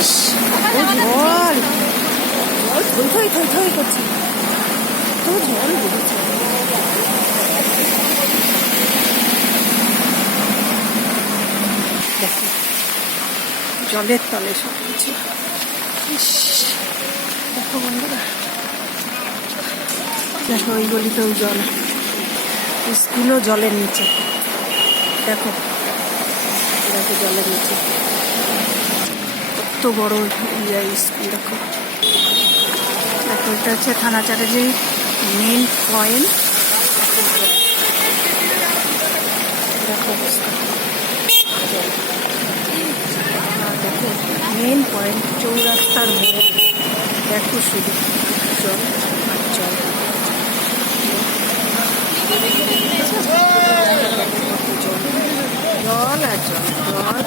ইস, জল জল থই থই থই থই করছে, তো জল বেরোচ্ছে। দেখো জলের তলে সব কিছু। ইস, দেখো বন্ধুরা, দেখো ওই গলিতেও জল, স্কুলও জলের নিচে। দেখো দেখো জলের নিচে কত বড় স্কুল। দেখো দেখো, এটা হচ্ছে থানাচারের যে মেন পয়েন্ট। দেখো অবস্থা, দেখো মেন পয়েন্ট চৌরাস্তার মোড়। দেখো শুধু জল আর জল, জল আর জল, জল